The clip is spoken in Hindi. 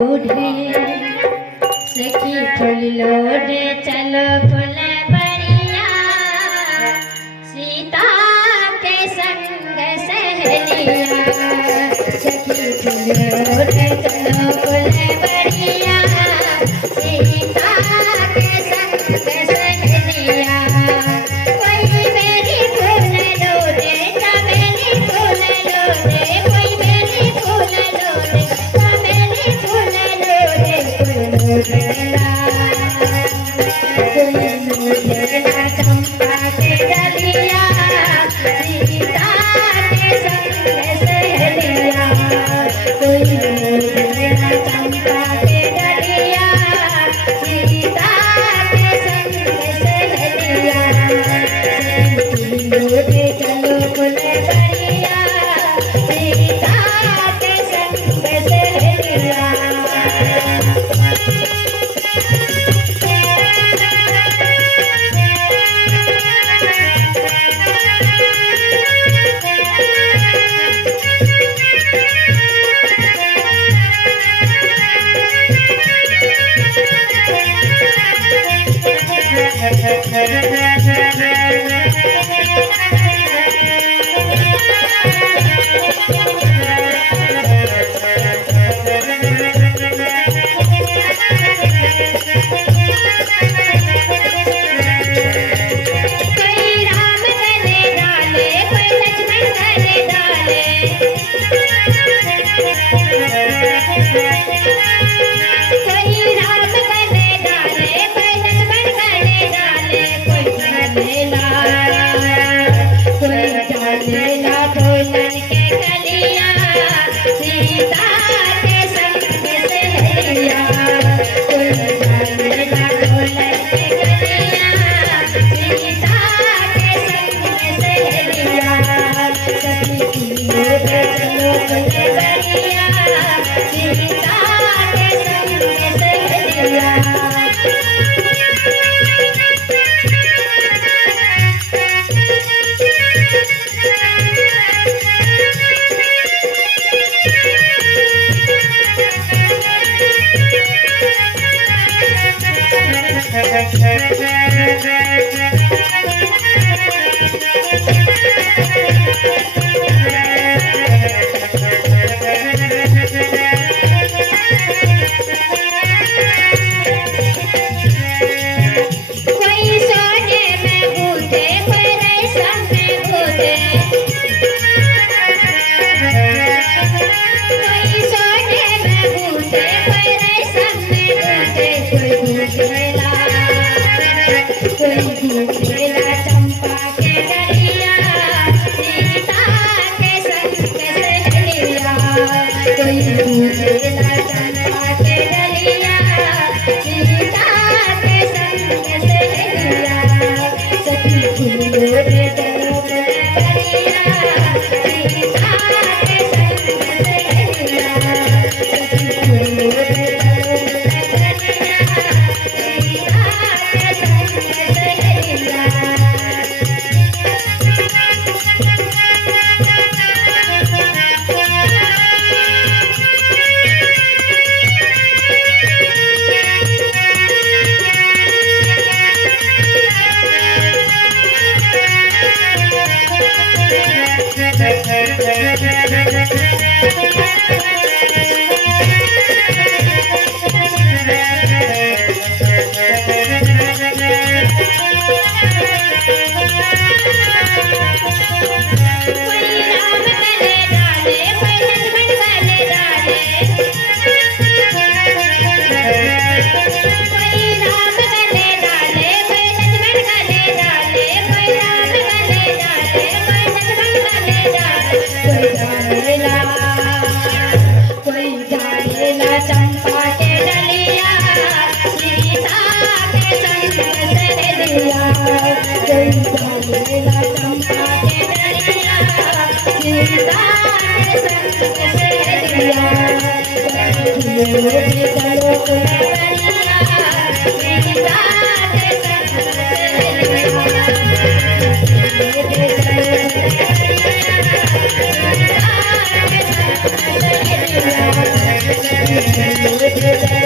सखी फूल लोडे चलो फूल बढ़िया सीता के संग सहेलिया। सखी फूल लोडे चलो फूल बढ़िया सीता के संग सहेलिया। कोई बेली फूल लोडे चमेली फूल लोडे, कोई बेली फूल लोडे चमेली फूल लोडे। चंपा के डलिया सीता के संग सहेलिया। कोई चंपा के डलिया सीता के संग सहेलिया। चलो फूल बढ़िया सीता के संग सहेलिया। चंपा के डलिया सीता के संग सहेलिया। चंपा के डलिया सीता के संग सहेलिया। चलो फूल बढ़िया सीता के संग सहेलिया। Yeah.